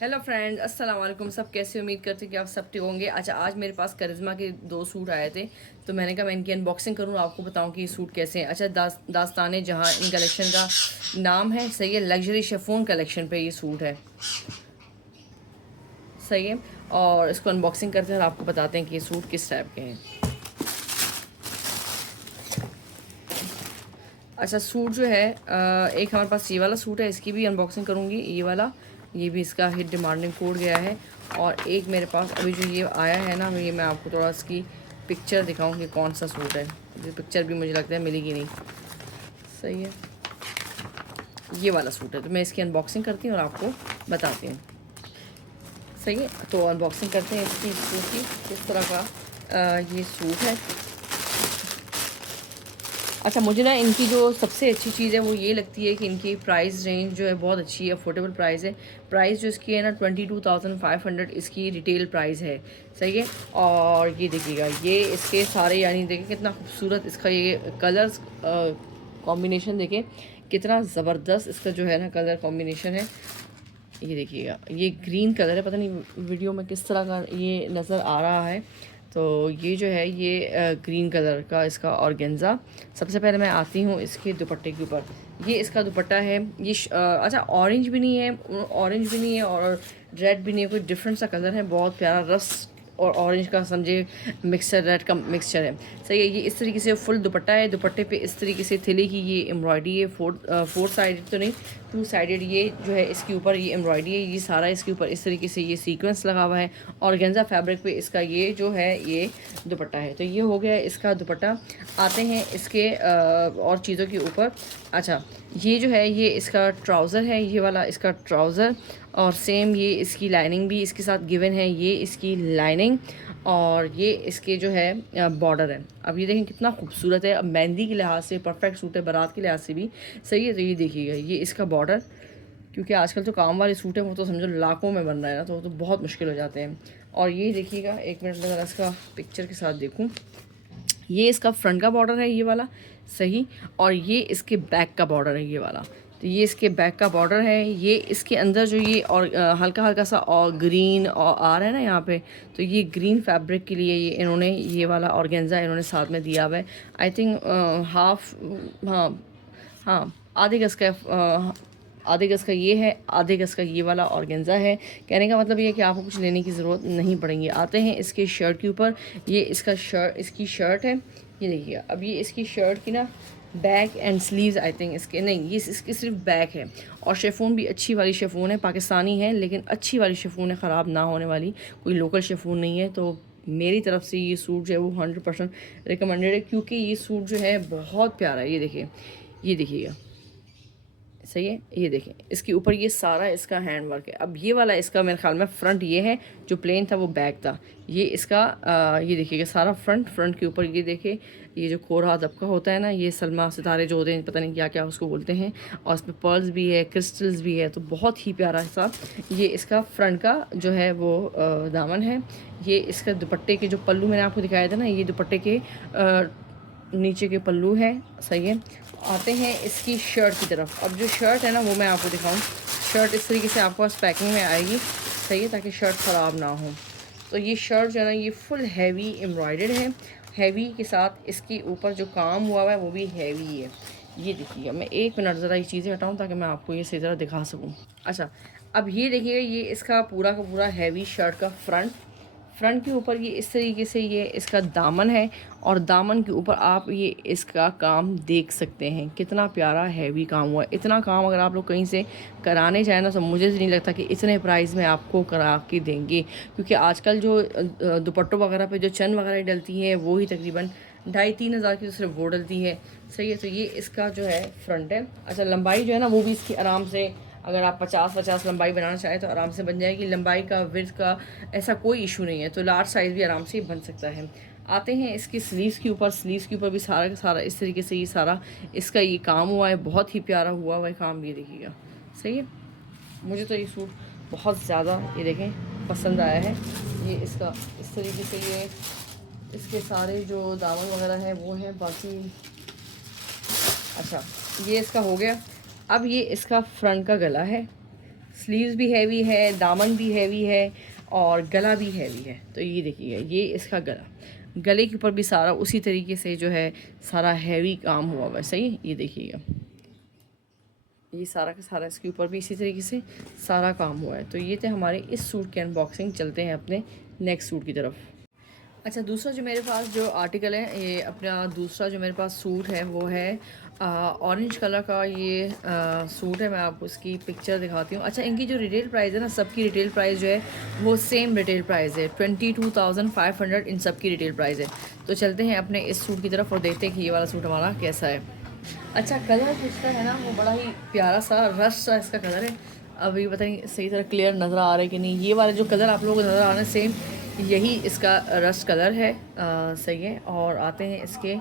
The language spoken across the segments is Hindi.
हेलो फ्रेंड्स, अस्सलाम वालेकुम। सब कैसे? उम्मीद करते हैं कि आप सब ठीक होंगे। अच्छा, आज मेरे पास करिश्मा के 2 सूट आए थे, तो मैंने कहा मैं इनकी अनबॉक्सिंग करूँ, आपको बताऊं कि ये सूट कैसे हैं। अच्छा, दास्ताने जहाँ इन कलेक्शन का नाम है, सही है। लग्जरी शेफून कलेक्शन पे ये सूट है, सही है। और इसको अनबॉक्सिंग करते हैं और आपको बताते हैं कि ये सूट किस टाइप के हैं। अच्छा, सूट जो है एक हमारे पास ये वाला सूट है, इसकी भी अनबॉक्सिंग करूँगी। ये वाला, ये भी इसका हिट डिमांडिंग कोड गया है। और एक मेरे पास अभी जो ये आया है ना, ये मैं आपको थोड़ा इसकी पिक्चर दिखाऊंगी कौन सा सूट है। ये पिक्चर भी मुझे लगता है मिलेगी नहीं, सही है। ये वाला सूट है, तो मैं इसकी अनबॉक्सिंग करती हूँ और आपको बताती हूँ, सही है। तो अनबॉक्सिंग करते हैं इसकी सूट की, किस तरह का ये सूट है। अच्छा, मुझे ना इनकी जो सबसे अच्छी चीज़ है वो ये लगती है कि इनकी प्राइस रेंज जो है बहुत अच्छी है, अफोर्डेबल प्राइस है। प्राइस जो इसकी है ना 22,500 इसकी रिटेल प्राइस है, सही है। और ये देखिएगा, ये इसके सारे, यानी देखिए कितना खूबसूरत इसका ये कलर्स कॉम्बिनेशन, देखें कितना ज़बरदस्त इसका जो है ना कलर कॉम्बिनेशन है। ये देखिएगा, ये ग्रीन कलर है, पता नहीं वीडियो में किस तरह का ये नज़र आ रहा है। तो ये जो है ये ग्रीन कलर का इसका ऑर्गेन्ज़ा। सबसे पहले मैं आती हूँ इसके दुपट्टे के ऊपर। ये इसका दुपट्टा है। ये अच्छा, ऑरेंज भी नहीं है, ऑरेंज भी नहीं है और रेड भी नहीं है, कोई डिफरेंट सा कलर है, बहुत प्यारा रस्ट और ऑरेंज का समझे मिक्सचर, रेड का मिक्सचर है, सही है। ये इस तरीके से फुल दुपट्टा है। दुपट्टे पे इस तरीके से थिले की ये एम्ब्रॉयडरी है, फोर साइडेड तो नहीं, 2 साइडेड ये जो है इसके ऊपर ये एम्ब्रॉयडरी है। ये सारा इसके ऊपर इस तरीके से ये सीक्वेंस लगा हुआ है और गेंजा फैब्रिक पे इसका ये जो है ये दुपट्टा है। तो ये हो गया इसका दुपट्टा। आते हैं इसके और चीज़ों के ऊपर। अच्छा, ये जो है ये इसका ट्राउज़र है, ये वाला इसका ट्राउज़र। और सेम ये इसकी लाइनिंग भी इसके साथ गिवन है, ये इसकी लाइनिंग। और ये इसके जो है बॉर्डर है। अब ये देखें कितना खूबसूरत है। अब मेहंदी के लिहाज से परफेक्ट सूट है, बारात के लिहाज से भी सही है। तो ये देखिएगा, ये इसका बॉर्डर, क्योंकि आजकल जो काम वाले सूट हैं वो तो समझो लाखों में बन रहा है ना, तो वो तो बहुत मुश्किल हो जाते हैं। और ये देखिएगा, एक मिनट में ज़रा इसका पिक्चर के साथ देखूँ। ये इसका फ्रंट का बॉर्डर है, ये वाला, सही। और ये इसके बैक का बॉर्डर है, ये वाला। तो ये इसके बैक का बॉर्डर है। ये इसके अंदर जो ये और हल्का हल्का सा और ग्रीन और आ रहा है ना यहाँ पे, तो ये ग्रीन फैब्रिक के लिए ये इन्होंने ये वाला ऑर्गेन्जा इन्होंने साथ में दिया हुआ है। आई थिंक हाफ, हाँ हाँ, आधे गज़ का ये है, आधे गज़ का ये वाला ऑर्गेन्जा है। कहने का मतलब ये है कि आपको कुछ लेने की ज़रूरत नहीं पड़ेगी। आते हैं इसके शर्ट के ऊपर। ये इसका शर्ट, इसकी शर्ट है, ये देखिए। अब ये इसकी शर्ट की ना back and sleeves, I think इसके नहीं, ये इसकी सिर्फ बैक है। और शेफून भी अच्छी वाली शेफून है, पाकिस्तानी है लेकिन अच्छी वाली शेफून है, ख़राब ना होने वाली, कोई लोकल शेफून नहीं है। तो मेरी तरफ से ये सूट जो है वो 100% रिकमेंडेड है, क्योंकि ये सूट जो है बहुत प्यारा है। ये देखिए, ये देखिएगा, सही है। ये देखें, इसके ऊपर ये सारा इसका हैंड वर्क है। अब ये वाला इसका मेरे ख्याल में फ्रंट ये है, जो प्लेन था वो बैक था। ये इसका ये देखिएगा सारा फ्रंट के ऊपर ये देखे, ये जो कोरा दबका होता है ना, ये सलमा सितारे जो होते हैं, पता नहीं क्या क्या उसको बोलते हैं। और इसमें पर्ल्स भी है, क्रिस्टल्स भी है, तो बहुत ही प्यारा सा ये इसका फ्रंट का जो है वो दामन है। ये इसका दुपट्टे के जो पल्लू मैंने आपको दिखाया था ना, ये दुपट्टे के नीचे के पल्लू है, सही है। आते हैं इसकी शर्ट की तरफ। अब जो शर्ट है ना वो मैं आपको दिखाऊं। शर्ट इस तरीके से आपके पास पैकिंग में आएगी, सही है, ताकि शर्ट ख़राब ना हो। तो ये शर्ट जो है ना ये फुल हैवी एम्ब्रॉयडर्ड है। हैवी के साथ इसके ऊपर जो काम हुआ हुआ है वो भी हैवी है। ये देखिएगा, मैं एक मिनट ज़रा ये चीज़ें हटाऊँ ताकि मैं आपको ये सही तरह दिखा सकूँ। अच्छा, अब ये देखिएगा, ये इसका पूरा का पूरा हैवी शर्ट का फ्रंट के ऊपर ये इस तरीके से ये इसका दामन है। और दामन के ऊपर आप ये इसका काम देख सकते हैं, कितना प्यारा हैवी काम हुआ है। इतना काम अगर आप लोग कहीं से कराने जाए ना, तो मुझे नहीं लगता कि इतने प्राइस में आपको करा के देंगे, क्योंकि आजकल जो दुपट्टों वगैरह पे जो चन वगैरह डलती है वो ही तकरीबन 2,500-3 हज़ार की तो सिर्फ वो डलती है, सही है। तो ये इसका जो है फ्रंट है। अच्छा, लंबाई जो है ना वो भी इसकी आराम से, अगर आप 50-50 लंबाई बनाना चाहें तो आराम से बन जाएगी। लंबाई का, विड्थ का ऐसा कोई इशू नहीं है, तो लार्ज साइज़ भी आराम से बन सकता है। आते हैं इसकी स्लीव्स के ऊपर। स्लीव्स के ऊपर भी सारा का सारा इस तरीके से ये सारा इसका ये काम हुआ है, बहुत ही प्यारा हुआ है काम, ये देखिएगा, सही है। मुझे तो ये सूट बहुत ज़्यादा, ये देखें, पसंद आया है। ये इसका इस तरीके से ये इसके सारे जो दामन वगैरह हैं वो हैं। बाकी अच्छा, ये इसका हो गया। अब ये इसका फ्रंट का गला है, स्लीव्स भी हैवी है, दामन भी हैवी है और गला भी हैवी है। तो ये देखिएगा, ये इसका गला, गले के ऊपर भी सारा उसी तरीके से जो है सारा हैवी काम हुआ हुआ है। सही है, ये देखिएगा, ये सारा का सारा इसके ऊपर भी इसी तरीके से सारा काम हुआ है। तो ये थे हमारे इस सूट की अनबॉक्सिंग। चलते हैं अपने नेक्स्ट सूट की तरफ। अच्छा, दूसरा जो मेरे पास जो आर्टिकल है, ये अपना दूसरा जो मेरे पास सूट है वो है ऑरेंज कलर का। ये सूट है, मैं आपको इसकी पिक्चर दिखाती हूँ। अच्छा, इनकी जो रिटेल प्राइस है ना, सबकी रिटेल प्राइस जो है वो सेम रिटेल प्राइस है, 22,500 इन सब की रिटेल प्राइस है। तो चलते हैं अपने इस सूट की तरफ और देखते हैं कि ये वाला सूट हमारा कैसा है। अच्छा, कलर इसका है ना वो बड़ा ही प्यारा सा रश सा इसका कलर है। अभी पता नहीं सही तरह क्लियर नज़र आ रहा है कि नहीं। ये वाले जो कलर आप लोगों को नज़र आ रहे हैं सेम यही इसका रस्ट कलर है। सही है। और आते हैं इसके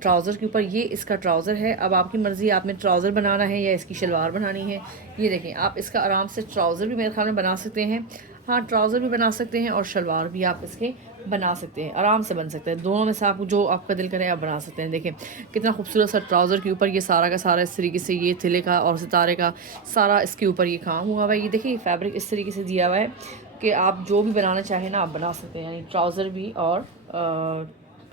ट्राउज़र के ऊपर। ये इसका ट्राउज़र है। अब आपकी मर्ज़ी, आपने ट्राउज़र बनाना है या इसकी शलवार बनानी है। ये देखें, आप इसका आराम से ट्राउज़र भी मेरे ख्याल में बना सकते हैं। हाँ, ट्राउज़र भी बना सकते हैं और शलवार भी आप इसके बना सकते हैं, आराम से बन सकते हैं। दोनों में से आप जो आपका दिल करे आप बना सकते हैं। देखें कितना खूबसूरत सा ट्राउज़र के ऊपर ये सारा का सारा इस तरीके से ये थिले का और सितारे का सारा इसके ऊपर ये काम हुआ हुआ है। ये देखिए फैब्रिक इस तरीके से दिया हुआ है कि आप जो भी बनाना चाहें ना आप बना सकते हैं, यानी ट्राउज़र भी और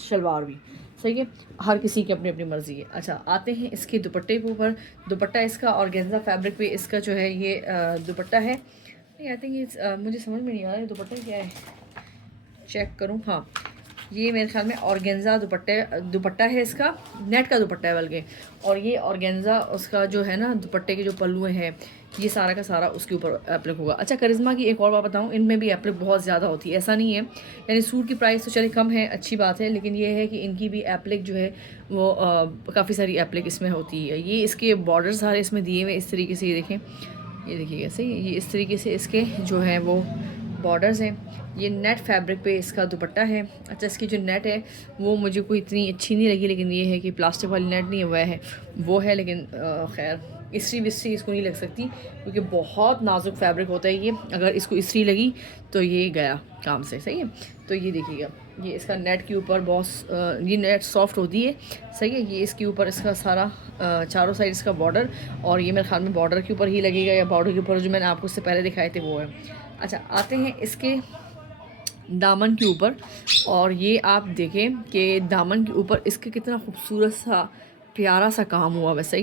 शलवार भी। सही है, हर किसी की अपनी अपनी मर्ज़ी है। अच्छा, आते हैं इसके दुपट्टे के ऊपर। दुपट्टा इसका ऑर्गेन्जा फैब्रिक पे इसका जो है ये दुपट्टा है। आई थिंक ये मुझे समझ में नहीं आ रहा है दुपट्टा क्या है, चेक करूँ। हाँ, ये मेरे ख्याल में ऑर्गेन्जा दुपट्टा है इसका, नेट का दुपट्टा है बल्कि। और ये ऑर्गेन्जा उसका जो है ना दुपट्टे के जो पल्लू हैं ये सारा का सारा उसके ऊपर एप्लिक होगा। अच्छा, करिश्मा की एक और बात बताऊँ, इनमें भी एप्लिक बहुत ज़्यादा होती है, ऐसा नहीं है। यानी सूट की प्राइस तो चले कम है, अच्छी बात है, लेकिन ये है कि इनकी भी एप्लिक जो है वो काफ़ी सारी एप्लिक इसमें होती है। ये इसके बॉर्डर सारे इसमें दिए हुए इस तरीके से, ये देखें, ये देखिएगा। सही है, ये इस तरीके से इसके जो है वो बॉर्डर्स हैं। ये नेट फैब्रिक पे इसका दुपट्टा है। अच्छा, इसकी जो नेट है वो मुझे कोई इतनी अच्छी नहीं लगी, लेकिन ये है कि प्लास्टिक वाली नेट नहीं है, वह है वो है, लेकिन खैर इस्त्री विस्त्री इसको नहीं लग सकती क्योंकि बहुत नाजुक फैब्रिक होता है ये। अगर इसको इस्त्री लगी तो ये गया काम से। सही है, तो ये देखिएगा, ये इसका नेट के ऊपर बहुत ये नेट सॉफ्ट होती है। सही है, ये इसके ऊपर इसका सारा चारों साइड इसका बॉर्डर, और ये मेरे ख्याल में बॉर्डर के ऊपर ही लगेगा या बॉर्डर के ऊपर जो मैंने आपको उससे पहले दिखाए थे वो है। अच्छा, आते हैं इसके दामन के ऊपर। और ये आप देखें कि दामन के ऊपर इसके कितना खूबसूरत सा प्यारा सा काम हुआ। वैसे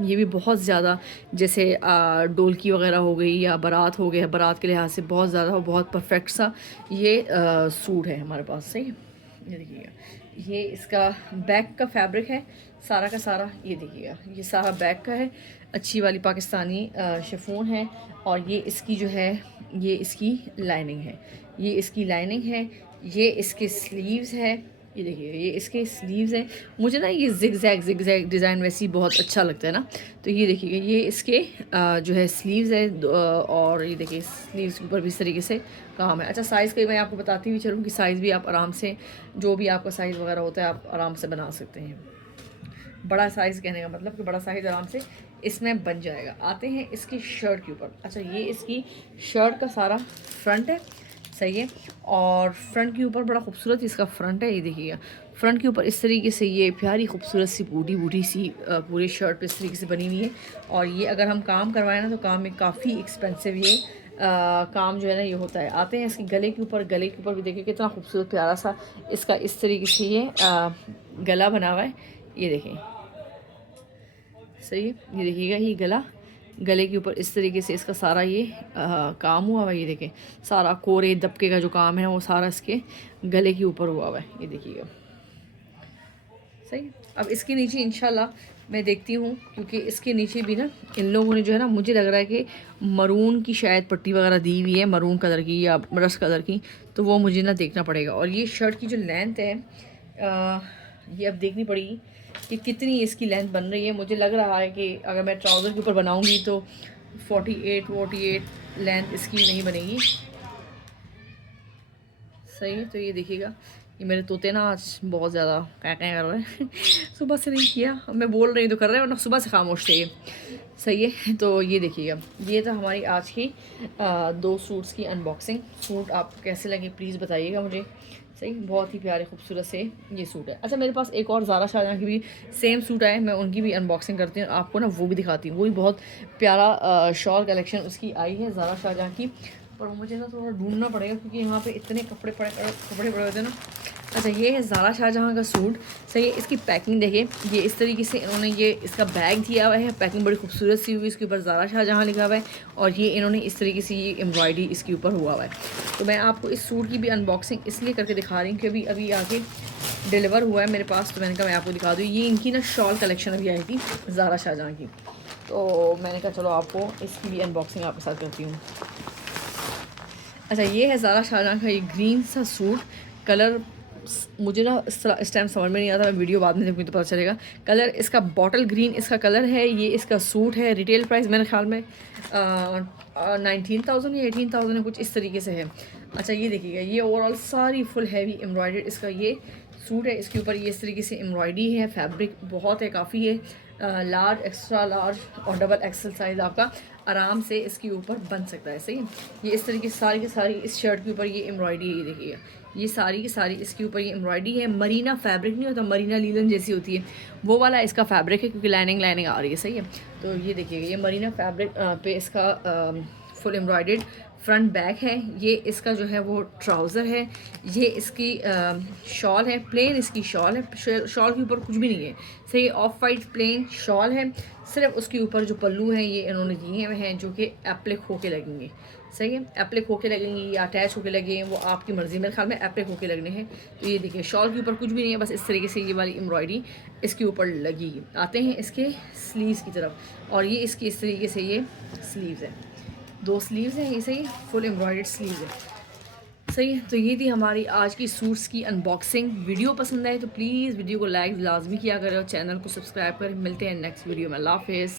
ये भी बहुत ज़्यादा जैसे डोलकी वगैरह हो गई या बारात हो गया, बारात के लिहाज से बहुत ज़्यादा बहुत परफेक्ट सा ये सूट है हमारे पास। सही है, ये देखिएगा, ये इसका बैक का फैब्रिक है सारा का सारा। ये देखिएगा, ये सारा बैक का है, अच्छी वाली पाकिस्तानी शिफॉन है। और ये इसकी जो है ये इसकी लाइनिंग है, ये इसकी लाइनिंग है, ये इसके स्लीव्स है। ये देखिए, ये इसके स्लीव्स हैं। मुझे ना ये जिग-जैग डिज़ाइन वैसे ही बहुत अच्छा लगता है ना। तो ये देखिए, ये इसके जो है स्लीव्स है। और ये देखिए स्लीव्स के ऊपर भी इस तरीके से काम है। अच्छा, साइज़ का मैं आपको बताती हुई चलूँ कि साइज़ भी आप आराम से, जो भी आपका साइज़ वगैरह होता है आप आराम से बना सकते हैं। बड़ा साइज़ कहने का मतलब कि बड़ा साइज़ आराम से इसमें बन जाएगा। आते हैं इसकी शर्ट के ऊपर। अच्छा, ये इसकी शर्ट का सारा फ्रंट है। सही है, और फ्रंट के ऊपर बड़ा खूबसूरत इसका फ्रंट है। ये देखिएगा, फ्रंट के ऊपर इस तरीके से ये प्यारी खूबसूरत सी बूटी सी पूरी शर्ट पे इस तरीके से बनी हुई है। और ये अगर हम काम करवाएं ना तो काम में काफ़ी एक्सपेंसिव ये काम जो है ना ये होता है। आते हैं इसके गले के ऊपर। गले के ऊपर भी देखिए कितना खूबसूरत प्यारा सा इसका इस तरीके से ये गला बना हुआ है। ये देखें, सही है, ये देखिएगा, ये गले के ऊपर इस तरीके से इसका सारा ये काम हुआ हुआ है। ये देखें, सारा कोरे दबके का जो काम है वो सारा इसके गले के ऊपर हुआ हुआ है। ये देखिएगा, सही। अब इसके नीचे इंशाल्लाह मैं देखती हूँ, क्योंकि इसके नीचे भी ना इन लोगों ने जो है ना, मुझे लग रहा है कि मरून की शायद पट्टी वगैरह दी हुई है, मरून कलर की या रस कलर की, तो वो मुझे ना देखना पड़ेगा। और ये शर्ट की जो लेंथ है ये अब देखनी पड़ेगी कि कितनी इसकी लेंथ बन रही है। मुझे लग रहा है कि अगर मैं ट्राउज़र के ऊपर बनाऊंगी तो 48 लेंथ इसकी नहीं बनेगी। सही है, तो ये देखिएगा, ये मेरे तोते ना आज बहुत ज़्यादा क्या कर रहे हैं सुबह से नहीं किया, मैं बोल रही तो कर रहे हैं, वरना सुबह से खामोश थे ये। सही है। तो ये देखिएगा, ये था हमारी आज की 2 सूट्स की अनबॉक्सिंग। सूट आपको कैसे लगे प्लीज़ बताइएगा मुझे। सही, बहुत ही प्यारे खूबसूरत से ये सूट है। अच्छा, मेरे पास एक और ज़ारा शाहजहाँ की भी सेम सूट आए, मैं उनकी भी अनबॉक्सिंग करती हूँ, आपको ना वो भी दिखाती हूँ। वो भी बहुत प्यारा शॉल कलेक्शन उसकी आई है ज़ारा शाहजहाँ की। पर मुझे ना थोड़ा ढूंढना पड़ेगा क्योंकि यहाँ पे इतने कपड़े पड़े होते हैं ना। अच्छा, ये है ज़ारा शाहजहाँ का सूट। सही है, इसकी पैकिंग देखिए, ये इस तरीके से इन्होंने ये इसका बैग दिया हुआ है, पैकिंग बड़ी खूबसूरत सी हुई, इसके ऊपर ज़ारा शाहजहाँ लिखा हुआ है और ये इन्होंने इस तरीके से ये एम्ब्रॉयडरी इसके ऊपर हुआ हुआ है। तो मैं आपको इस सूट की भी अनबॉक्सिंग इसलिए करके दिखा रही हूँ क्योंकि अभी आके डिलीवर हुआ है मेरे पास, तो मैंने कहा मैं आपको दिखा दूँ। ये इनकी ना शॉल कलेक्शन अभी आई थी ज़ारा शाहजहाँ की, तो मैंने कहा चलो आपको इसकी भी अनबॉक्सिंग आपके साथ करती हूँ। अच्छा, ये है ज़ारा शाहजहाँ का ये ग्रीन सा सूट। कलर मुझे ना इस टाइम समझ में नहीं आता, मैं वीडियो बाद में देखूँगी तो पता चलेगा। कलर इसका बॉटल ग्रीन इसका कलर है। ये इसका सूट है। रिटेल प्राइस मेरे ख्याल में 19,000 या 18,000 है, कुछ इस तरीके से है। अच्छा, ये देखिएगा, ये ओवरऑल सारी फुल हैवी एम्ब्रॉयडर्ड इसका ये सूट है। इसके ऊपर ये इस तरीके से एम्ब्रॉयडरी है, फैब्रिक बहुत है, काफ़ी है। लार्ज, एक्स्ट्रा लार्ज और डबल एक्सल साइज़ आपका आराम से इसके ऊपर बन सकता है। सही है, ये इस तरीके से सारी की सारी इस शर्ट के ऊपर ये एम्ब्रॉयडरी है। ये देखिएगा, ये सारी की सारी इसके ऊपर ये एम्ब्रॉयडरी है। मरीना फैब्रिक नहीं होता, मरीना लीलन जैसी होती है, वो वाला इसका फैब्रिक है क्योंकि लाइनिंग आ रही है। सही है, तो ये देखिएगा, ये मरीना फैब्रिक पे इसका फुल एम्ब्रॉयडर्ड फ्रंट बैक है। ये इसका जो है वो ट्राउज़र है। ये इसकी शॉल है, प्लेन इसकी शॉल है। शॉल के ऊपर कुछ भी नहीं है। सही, ऑफ वाइट प्लेन शॉल है। सिर्फ उसके ऊपर जो पल्लू हैं ये इन्होंने दिए हुए हैं जो कि एप्लिक होके लगेंगे। सही है, एप्लिक होके लगेंगे या अटैच होके लगे, वो आपकी मर्ज़ी। मेरे ख्याल में एप्लिक होके लगने हैं। तो ये देखिए, शॉल के ऊपर कुछ भी नहीं है, बस इस तरीके से ये वाली एम्ब्रॉयडरी इसके ऊपर लगी। आते हैं इसके स्लीव्स की तरफ, और ये इसकी इस तरीके से ये स्लीव्स है। 2 स्लीव्स हैं, ये सही, फुल एम्ब्रॉयडर्ड स्लीव्स है। सही है, तो ये थी हमारी आज की सूट्स की अनबॉक्सिंग। वीडियो पसंद आए तो प्लीज़ वीडियो को लाइक लाजमी किया करें और चैनल को सब्सक्राइब करें। मिलते हैं नेक्स्ट वीडियो में। अल्लाह हाफ़िज़।